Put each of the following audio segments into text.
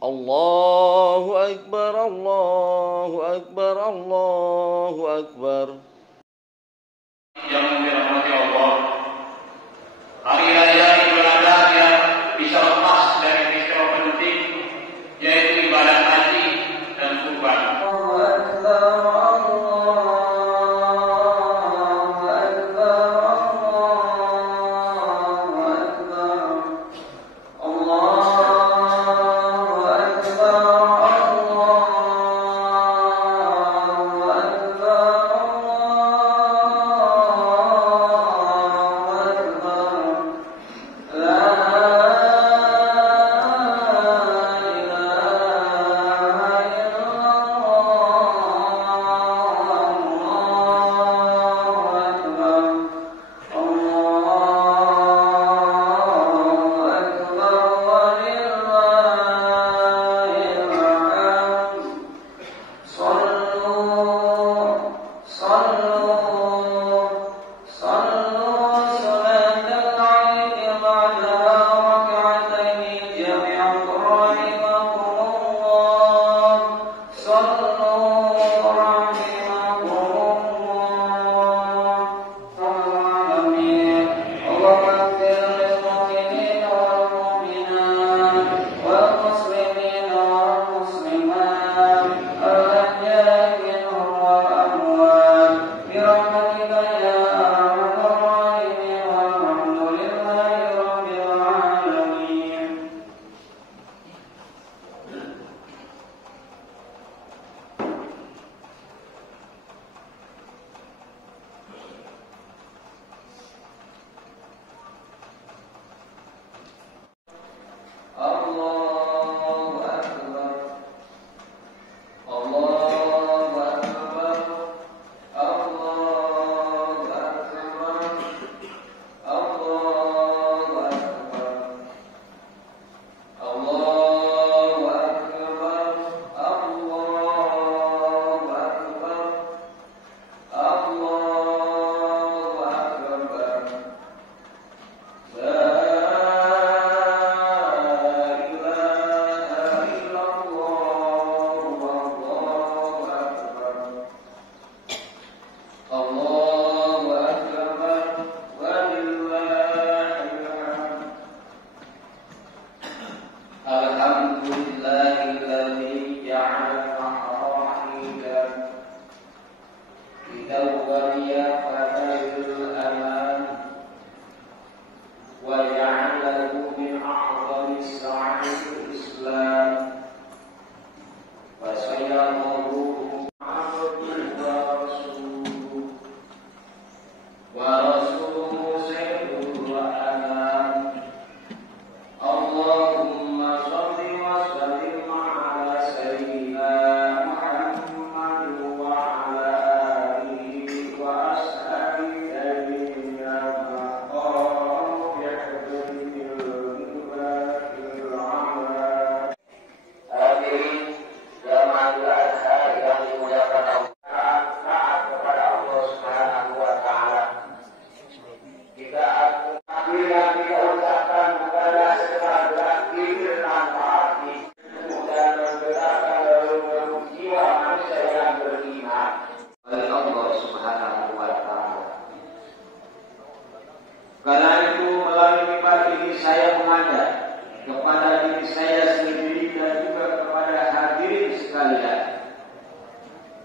Allahu Akbar, Allahu Akbar, Allahu Akbar. Yang dirahmati Allah, hari raya Idul Adha yang bisa lepas dari peristiwa penting, yaitu ibadah haji dan kurban.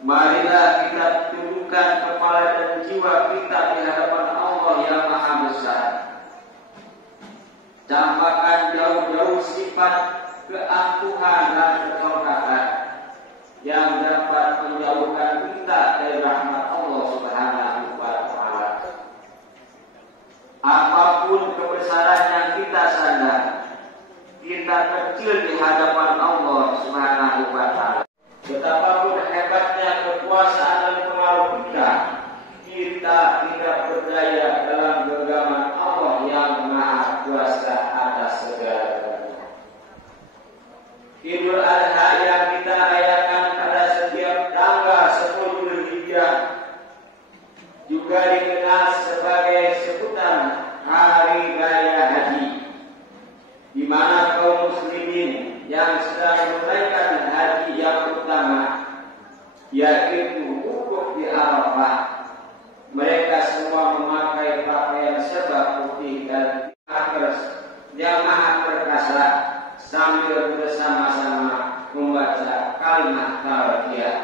Marilah kita tundukkan kepala dan jiwa kita di hadapan Allah yang Maha Besar. Campakkan jauh-jauh sifat keangkuhan dan kesokahan yang dapat menjauhkan kita dari rahmat Allah Subhanahu wa Ta'ala. Apapun kebesaran yang kita sadar, kita kecil di hadapan Allah Subhanahu wa Ta'ala. Betapapun hebatnya kekuasaan dan pengaruh kita, kita tidak berdaya dalam genggaman Allah yang Maha Kuasa atas segala-galanya. Idul Adha yang kita rayakan pada setiap tanggal 10 Dzulhijjah juga dikenal sebagai sebutan Hari Raya Haji, di mana kaum muslimin yang sedang menunaikan haji yang utama, yaitu wukuf di Arafah. Mereka semua memakai pakaian serba putih dan yang maha perkasa sambil bersama-sama membaca kalimat tauhid.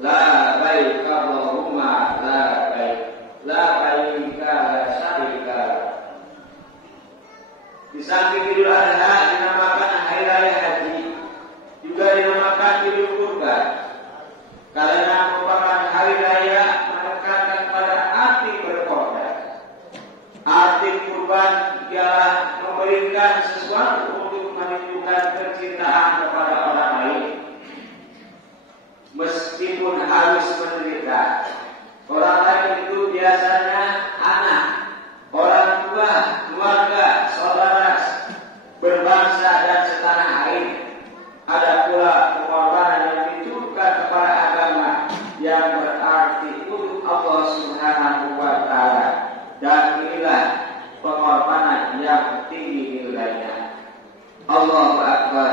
La baik Allahumma la baik, la baika la syarika. Di samping Idul Adha dinamakan hari raya haji, juga dinamakan Idul Kurban, karena merupakan hari raya menekankan pada arti berkorban. Arti kurban ialah memberikan sesuatu untuk menunjukkan kecintaan kepada orang lain, meskipun harus menderita. Orang lain itu biasanya anak, orang tua, keluarga, saudara, berbangsa dan setanah air. Ada pula pengorbanan yang ditujukan kepada agama yang berarti untuk Allah Subhanahu wa Ta'ala, dan inilah pengorbanan yang tinggi nilainya. Allahu Akbar,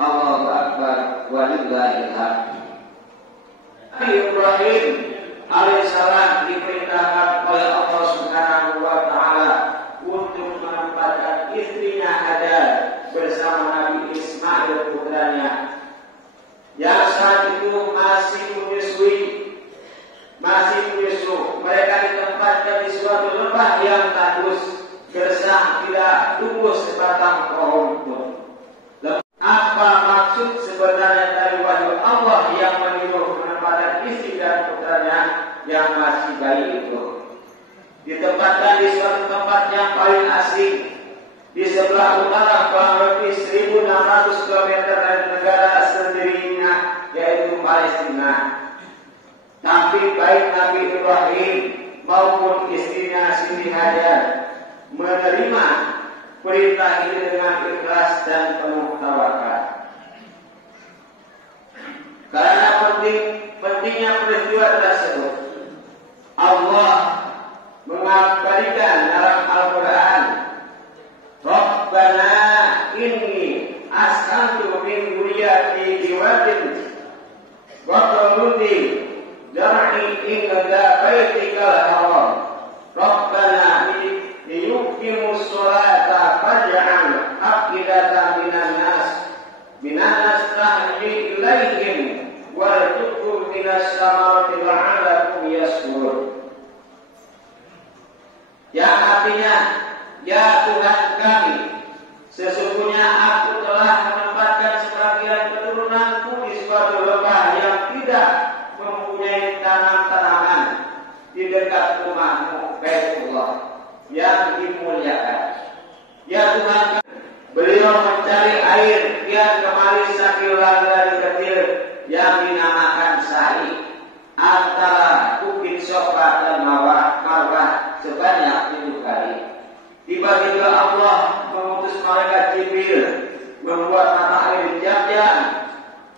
Allahu Akbar, walillahil hamd. Nabi Ibrahim alaihissalam diperintahkan oleh Allah Subhanahu wa Ta'ala untuk menempatkan istrinya Hajar bersama Nabi Ismail putranya, yang saat itu masih menyusui. Mereka ditempatkan di suatu lembah yang tandus, gersang, tidak tumbuh sebatang pohon pun. Apa maksud sebenarnya dari wahyu Allah yang menyuruh menempatkan istri dan putranya yang masih bayi itu? Ditempatkan di suatu tempat yang paling asing, di sebelah utara kurang lebih 1.600 km dari negara sendirinya, yaitu Palestina. Tapi baik Nabi Ibrahim maupun istrinya Siti Hajar menerima perintah ini dengan ikhlas dan penuh tawakal. Karena pentingnya peristiwa tersebut, Allah mengabadikan dalam Al-Quran, Rabbana inni askantu min dzurriyyati biwadin ghairi Jar'i inda baitikal haram. Rabbana liyuqimus sholata faj'al afidatan minan nas tahdi ilaihim warzuqhum minas samarati la'allahum yashkurun. Yang artinya, ya Tuhan kami, sesungguhnya aku telah menempatkan sebagian keturunanku di suatu lembah yang tidak mempunyai tanam-tanaman di dekat rumahmu, Baitullah yang dimuliakan. Ya Tuhan, beliau mencari air yang kemari sambil dari kecil yang dinamakan Sa'i antara Bukit Sofa dan Marwah sebanyak 7 kali. Tiba-tiba Allah mengutus malaikat Jibril membuat mata air jam-jam.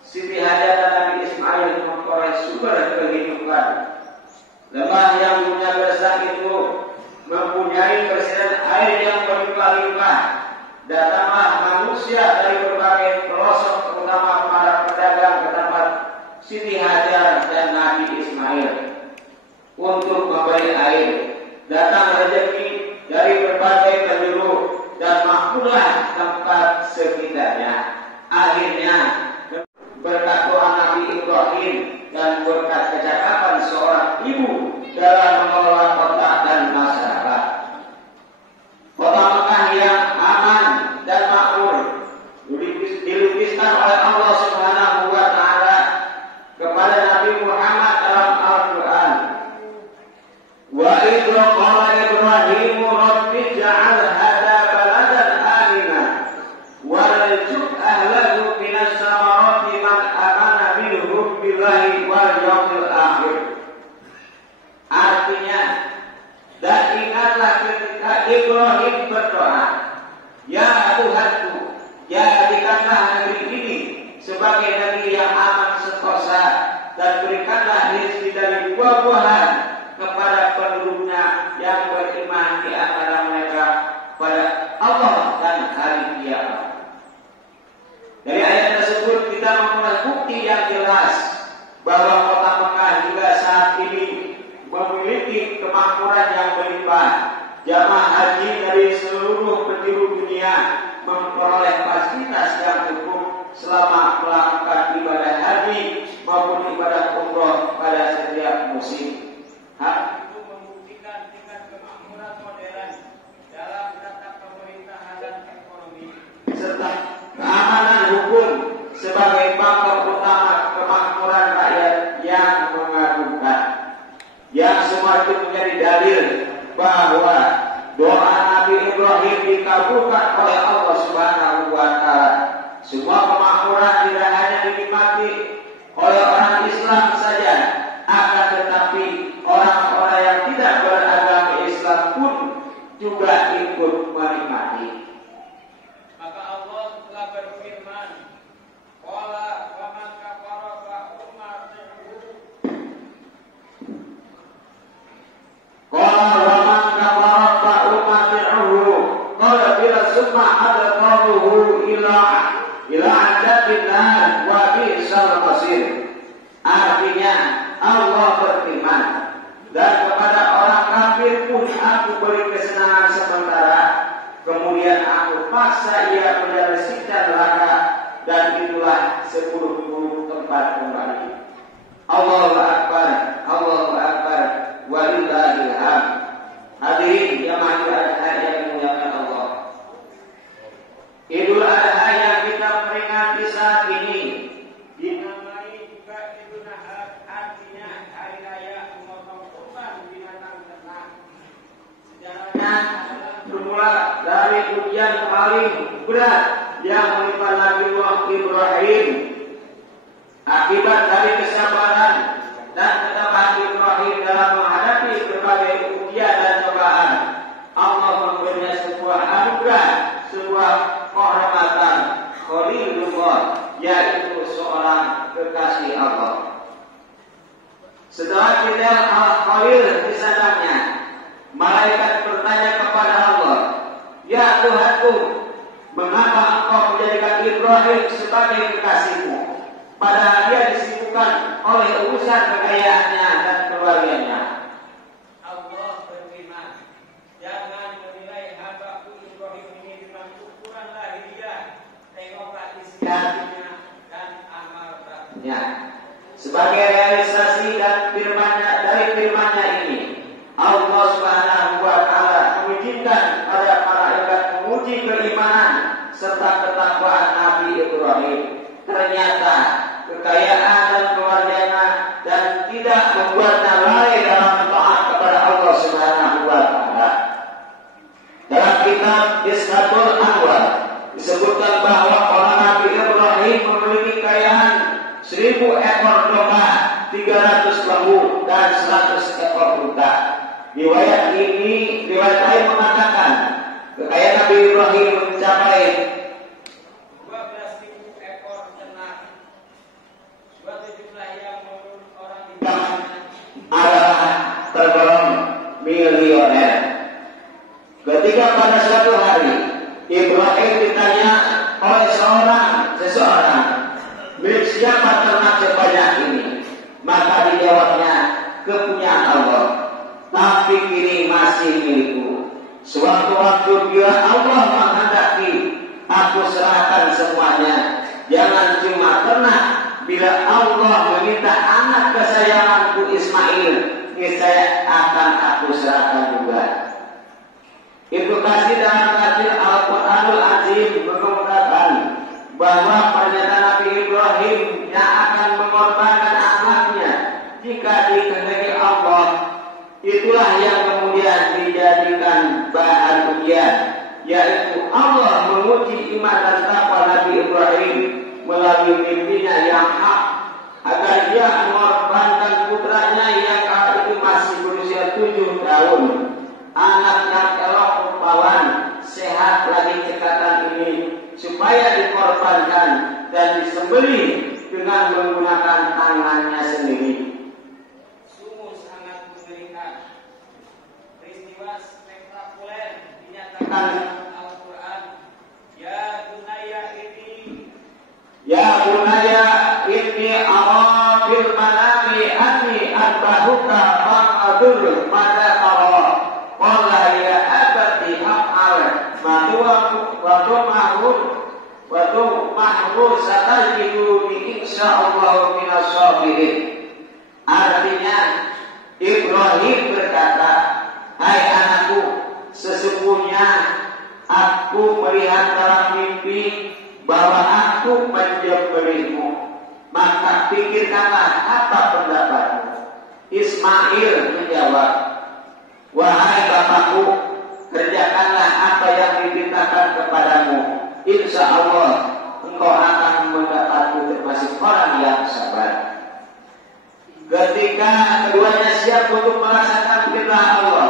Siti Hajar dan Nabi Ismail memperoleh sumber kehidupan. Lembah yang punya gersang itu mempunyai persediaan air yang berlimpah-limpah. Datanglah manusia dari berbagai pelosok, terutama para pedagang ke tempat Siti Hajar dan Nabi Ismail untuk memberi air. Datang rezeki dari berbagai penjuru dan makmurlah tempat sekitarnya. Akhirnya berkat doa Nabi Ibrahim dan berkat kecakapan seorang ibu dalam mengelola kota dan masyarakat, kota Mekah yang aman dan makmur dilukiskan oleh Allah Subhanahu wa Ta'ala kepada Nabi Muhammad dalam Al-Quran. Wa idh qala Ibrahim rabbi ja'al hadha baladan amina warzuq ahlahu minas samarati man amana billahi wal yawmil akhir. Artinya, dan ingatlah ketika Ibrahim berdoa, ya Tuhanku, jadikanlah negeri ini bukti yang jelas bahwa kota Mekah juga saat ini memiliki kemakmuran yang berlimpah. Jamaah haji dari seluruh penjuru dunia memperoleh fasilitas yang cukup selama melakukan ibadah haji maupun ibadah umroh pada setiap musim. Hal itu membuktikan tingkat kemakmuran modern dalam tata pemerintahan dan ekonomi serta keamanan hukum sebagai faktor utama kemakmuran rakyat yang mengagumkan. Yang semua itu menjadi dalil bahwa doa Nabi Ibrahim dikabulkan oleh Allah Subhanahu wa taala. Semua kemakmuran tidak hanya dinikmati oleh orang Islam saja, akan tetapi orang-orang yang tidak beragama Islam pun juga ikut menikmati. Maka Allah telah berfirman, qala wa man kafara fa ummatuhu qala wa man kafara fa ummatuhu qala bila summa adqaluhu ila adabin nar wa bi'sal masir. Artinya Allah berfirman, dan kepada orang kafir pun aku beri kesenangan sementara, kemudian aku paksa ia menjadi siksa neraka, dan itulah seburuk-buruk tempat kembali. Allahu Akbar, Allahu Akbar, walillahil hamd. Hadirin jamaah Adha yang dimuliakan Allah. Idul Adha yang kita peringati saat ini dinamai juga Idul Adha, artinya hari raya memotong kurban binatang ternak. Sejarahnya bermula dari ujian paling berat yang menimpa Nabiullah Ibrahim. Akibat dari kesabaran dan ketabahan Ibrahim dalam menghadapi berbagai ujian dan cobaan, Allah memberinya sebuah anugerah, sebuah kehormatan Khalilullah, yaitu seorang kekasih Allah. Setelah Fidel al-Khalil disandangnya, malaikat bertanya kepada Allah, "Ya Tuhanku, mengapa engkau menjadikan Ibrahim sebagai kekasihmu, padahal dia disibukkan oleh urusan kekayaannya dan keluarganya?" Allah berfirman, "Jangan menilai hambaku Ibrahim ini dengan ukuran lahiriah, tengoklah isi hatinya dan amal baktinya." Sebagai realisasi dan firman-Nya ini, Allah Subhanahu wa taala mengizinkan para malaikat menguji keimanan serta ketakwaan Nabi Ibrahim. Ternyata kekayaan dan keluarganya dan tidak membuatnya lalai dalam taat kepada Allah Subhanahu wa taala. Dalam kitab Isnatul Anwar disebutkan bahwa orang Nabi Ibrahim memiliki kekayaan 1000 ekor domba, 300 lembu dan 100 ekor unta. Riwayat lain mengatakan kekayaan Nabi Ibrahim mencapai 12.000 ekor ternak. Suatu jumlah yang menurut orang di adalah tergolong milioner. Ketika pada suatu hari Ibrahim ditanya oleh seseorang, "Milik siapa ternak sebanyak ini?" Maka dijawabnya, "Kepunyaan Allah, tapi kini masih milikku. Sewaktu-waktu bila Allah menghendaki, aku serahkan semuanya. Jangan cuma ternak, bila Allah meminta anak kesayanganku Ismail, niscaya akan aku serahkan juga." Itu kasih dalam tafsir Al-Quranul Azim mengungkapkan bahwa pernyataan Nabi Ibrahim yang akan mengorbankan anaknya jika dikehendaki Allah, itulah yang kemudian dijadikan bahan ujian, yaitu Allah menguji iman dan takwa Nabi Ibrahim melalui mimpinya yang hak, agar dia mengorbankan putranya yang kala itu masih berusia 7 tahun, anak yang elok rupawan, sehat lagi cekatan ini, supaya dikorbankan dan disembelih dengan menggunakan tangannya sendiri. Sungguh sangat mengerikan. Peristiwa spektakuler dinyatakan Al-Quran. Ya bunaya ini fadur pada Allah qala ya abati af'al ma huwa wa tu mahmud satajidu insyaallah minas sabirin. Artinya Ibrahim berkata, hai anakku, sesungguhnya aku melihat dalam mimpi bahwa aku menyembelihmu, maka pikirkanlah apa pendapatmu. Ismail menjawab, wahai bapakku, kerjakanlah apa yang diperintahkan kepadamu. Insya Allah engkau akan mendapatku termasuk orang yang sabar. Ketika keduanya siap untuk melaksanakan perintah Allah,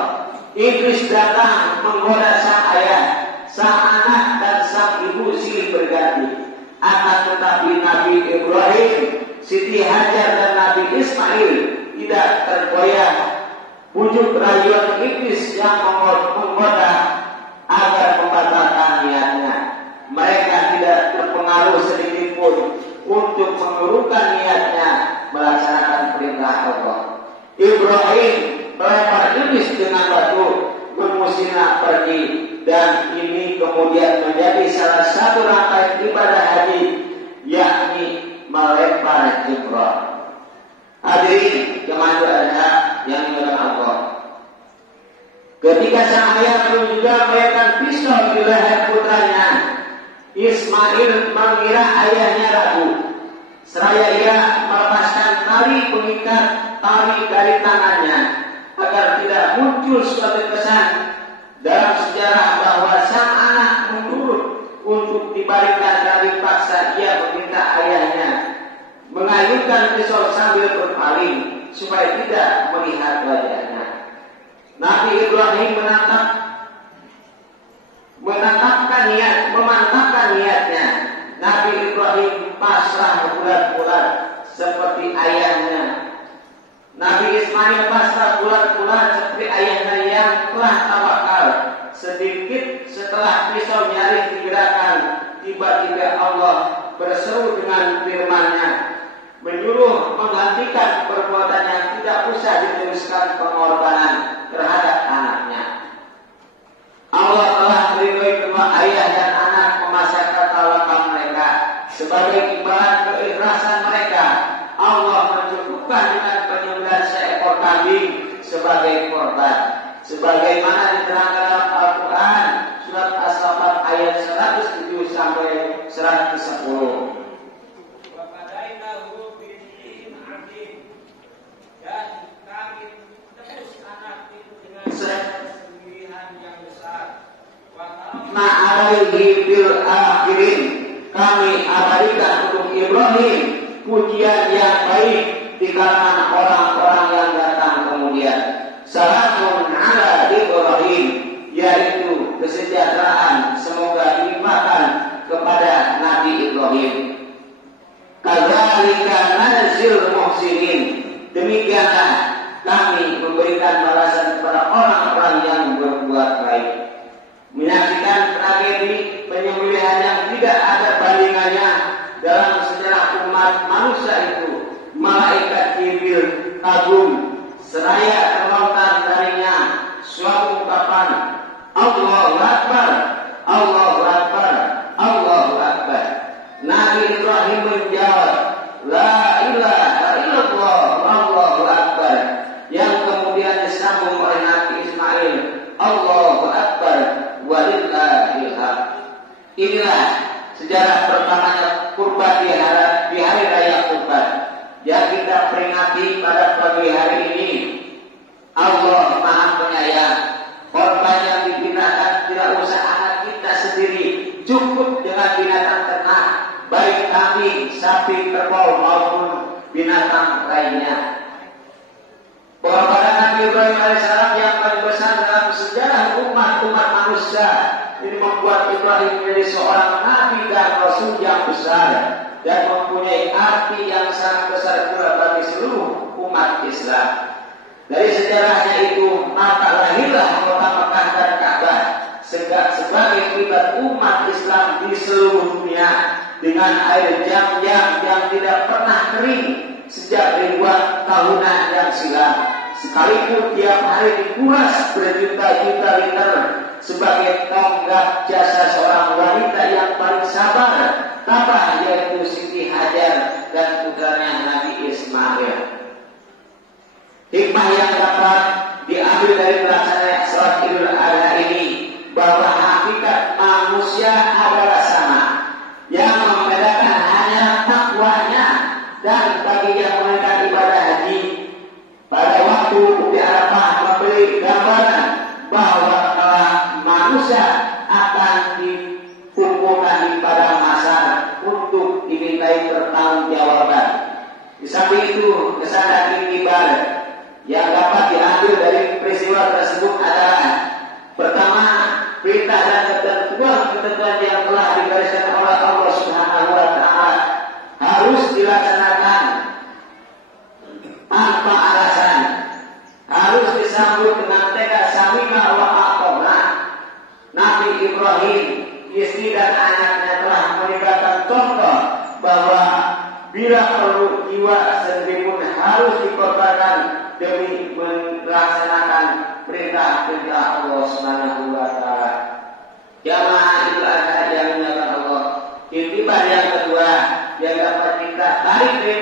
Iblis datang menggoda sang ayah, sang anak dan sang ibu silih berganti. Akan tetapi Nabi Ibrahim, Siti Hajar dan Nabi Ismail tidak tergoyah bujuk rayuan Iblis yang menggoda agar membatalkan niatnya. Mereka tidak terpengaruh sedikit pun untuk menurunkan niatnya melaksanakan perintah Allah. Ibrahim melempar Iblis dengan batu, bermusnah pergi, dan ini kemudian menjadi salah satu rangkaian ibadah haji, yakni melempar jumrah. Hadirin kemajuan yang dimuliakan Allah. Ketika sang ayah belum juga melempar pistol di leher putranya, Ismail mengira ayahnya ragu. Seraya ia melepaskan tali pengikat tali dari tangannya agar tidak muncul suatu kesan dalam sejarah bahwa sang anak menurut untuk dibalikkan dari paksa ia meminta ayahnya mengayunkan pisau sambil berpaling supaya tidak melihat wajahnya. Nabi Ibrahim memantapkan niatnya. Nabi Ibrahim pasrah bulat-bulat seperti ayahnya. Nabi Ismail pasrah bulat-bulat seperti ayahnya yang telah tawakal. Sedikit setelah pisau nyaris digerakkan, tiba-tiba Allah berseru dengan firman-Nya, menyuruh menghentikan perbuatannya, tidak usah diteruskan pengorbanan terhadap anaknya. Allah telah meridhoi kedua ayah dan anak memasakkan tawakal mereka sebagai imbalan keikhlasan mereka. Allah mencukupkan dengan penyembelihan seekor kambing sebagai korban, sebagaimana diterangkan dalam Al-Quran surat As-Saffat ayat 107 sampai 110. Dan kami tebus anak itu dengan pilihan yang besar. Ma'alaihi bil akhirin, kami abadikan untuk Ibrahim pujian yang baik di kalangan orang-orang yang datang kemudian. Salamun ala Ibrahim, yaitu kesejahteraan semoga dilimpahkan kepada Nabi Ibrahim. Kadzalika najzil muhsinin, demikianlah kami memberikan balasan kepada orang-orang yang berbuat baik. Menyaksikan tragedi penyembelihan yang tidak ada bandingannya dalam sejarah umat manusia itu, malaikat Jibril kagum seraya melontar darinya suatu ungkapan, Allahu Akbar, Allahu Akbar, Allahu Akbar. Nabi Ibrahim menjawab, La ilaha illallah, Allahu Akbar, yang kemudian disambung oleh Nabi Ismail, Allahu Akbar, walillahil hamd. Inilah sejarah pertamanya kurban di hari raya kurban yang kita peringati pada pagi hari ini. Allah Maha Penyayang. Korban yang dibinakan tidak usah anak kita sendiri, cukup dengan binatang ternak, baik kambing, sapi, kerbau maupun binatang lainnya. Pengorbanan Nabi Ibrahim alaihissalam yang paling besar dalam sejarah umat manusia ini membuat Ibrahim menjadi seorang nabi dan rasul yang besar dan mempunyai arti yang sangat besar pula bagi seluruh umat Islam. Dari sejarahnya itu maka lahirlah kota Mekah dan Ka'bah sebagai kiblat umat Islam di seluruh dunia dengan air jam-jam yang tidak pernah kering sejak ribuan tahunan yang silam, sekalipun tiap hari dikuras berjuta-juta liter sebagai tonggak jasa seorang wanita yang paling sabar, tabah, yaitu Siti Hajar dan putranya Nabi Ismail. Hikmah yang dapat diambil dari pelaksanaan sholat Idul Adha ini bahwa hakikat manusia adalah sama, yang membedakan hanya takwanya. Dan bagi yang menunaikan ibadah haji pada waktu di Arafah memberi gambaran bahwa manusia akan dikumpulkan di padang mahsyar untuk dimintai pertanggungjawaban. Di samping itu, kesan intibar yang dapat diambil dari peristiwa tersebut adalah: pertama, perintah dan ketentuan yang telah digariskan oleh Allah Subhanahu wa Ta'ala harus dilaksanakan tanpa alasan, harus disambut dengan tekad samina wa ata'na. Nabi Ibrahim, istri dan anaknya telah memberikan contoh bahwa bila perlu jiwa sendiri pun harus dikorbankan demi melaksanakan perintah-perintah Allah Subhanahu wa Ta'ala. Jamaah Idul Adha yang dimuliakan Allah, intibat yang kedua yang dapat kita tarik dari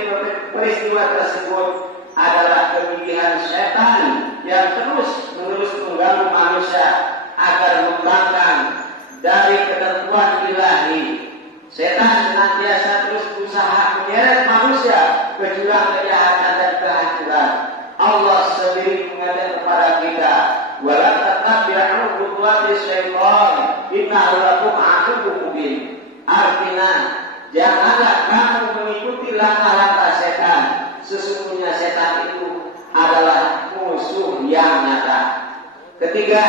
peristiwa tersebut adalah kegigihan setan yang terus-menerus mengganggu manusia agar membangkang dari ketentuan ilahi. Setan senantiasa terus berusaha menyeret manusia ke jurang kejahatan dan kehancuran. Allah sendiri mengatakan kepada kita, "Wala tattabi'u khutuwati syaitan, innahu lakum aduwwun mubin." Artinya, janganlah kamu mengikuti langkah-langkah setan. Sesungguhnya setan itu adalah musuh yang nyata. Ketiga,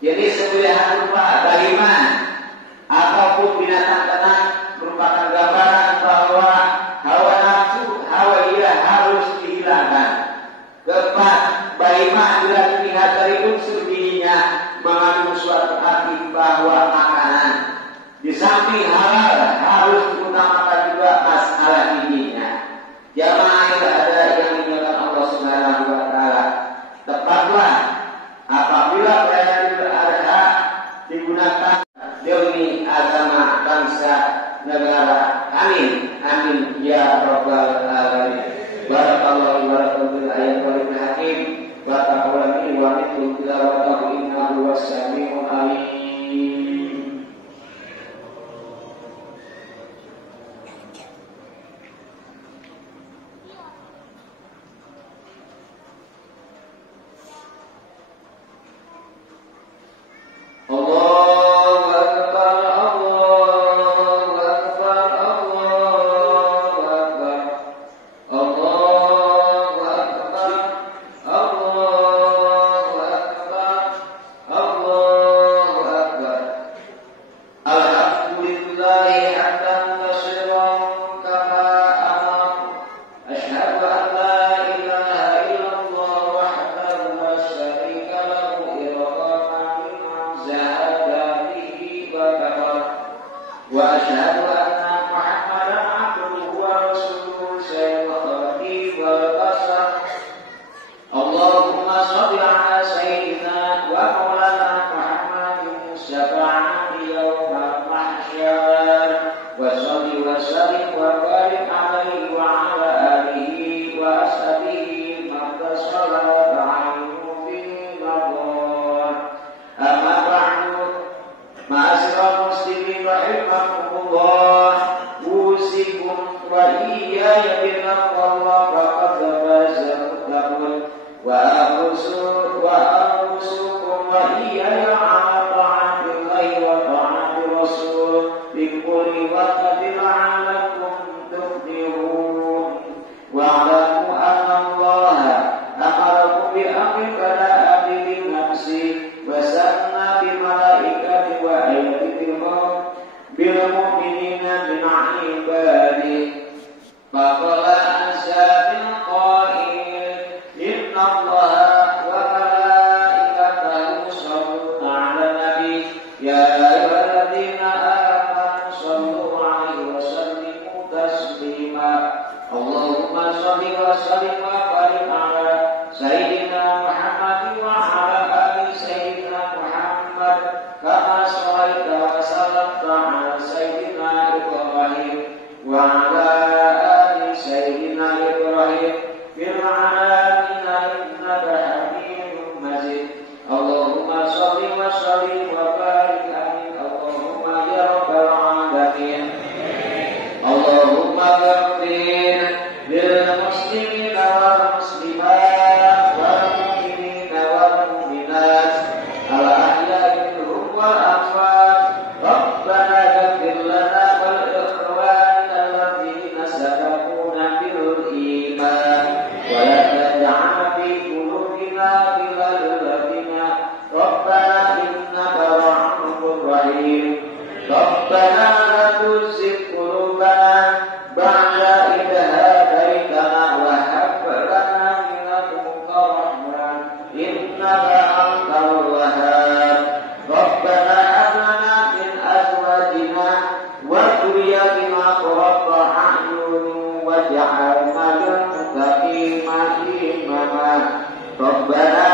jenis sembelihan berupa bahima ataupun binatang ternak merupakan gambaran bahwa hawa nafsu, hawa ia harus dihilangkan. Keempat, bahima bila dilihat dari unsur gizinya mengandung suatu arti bahwa makanan di samping halal harus diutamakan juga masalah gizinya. Jamaah Idul Adha yang dimuliakan Allah Subhanahu wa Ta'ala, tepatlah apabila perayaan Idul Adha digunakan demi agama, bangsa, negara. Amin, amin ya rabbal alamin. Barakallahu wa ayat wal hakim wa taqawlani wa minkum tilawatahu innahu was-sami'ul alim. Allahumma shalli wa sallim wa barik ala واغفر للمسلمين والمسلمات والمؤمنين والمؤمنات الأحياء منهم والأموات ربنا اغفر لنا ولإخواننا الذين سبقونا بالإيمان ولا تجعل في قلوبنا غلا للذين ربنا إنك رؤوف رحيم ربنا لا تزغ قلوبنا بعد إذ هديتنا وهب لنا من لدنك رحمة إنك أنت الوهاب ربنا هب لنا من أزواجنا وذرياتنا قرة أعين واجعلنا للمتقين إماما ربنا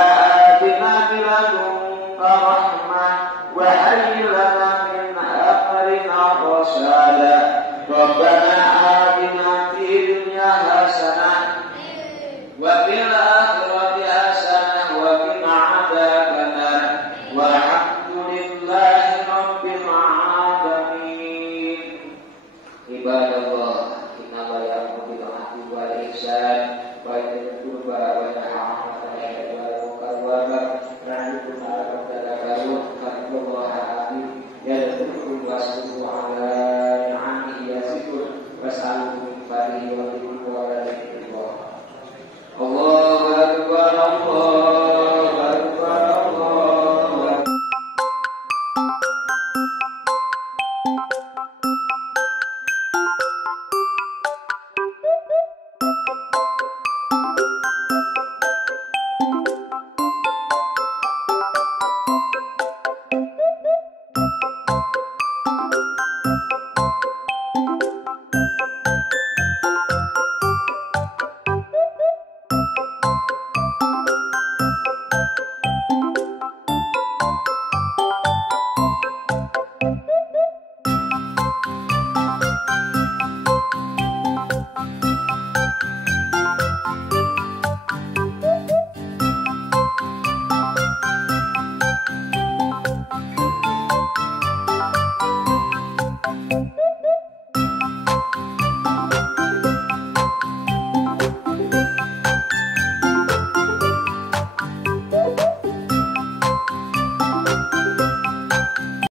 آتنا من لدنك رحمة وهيئ لنا من أمرنا رشدا ربنا آتنا في الدنيا حسنة وفي الآخرة حسنة وقنا عذاب النار والحمد لله رب العالمين عباد الله إن الله يأمر بالعدل والإحسان وإيتاء القربى وينهى عن الفحشاء والمنكر والبغي يعظكم لعلكم تذكرون فاذكروا الله العظيم يذكركم واشكروه على نعمه يزدكم واسألوه من فضله وذكره ولا ذكر الله الله أكبر الله أكبر الله أكبر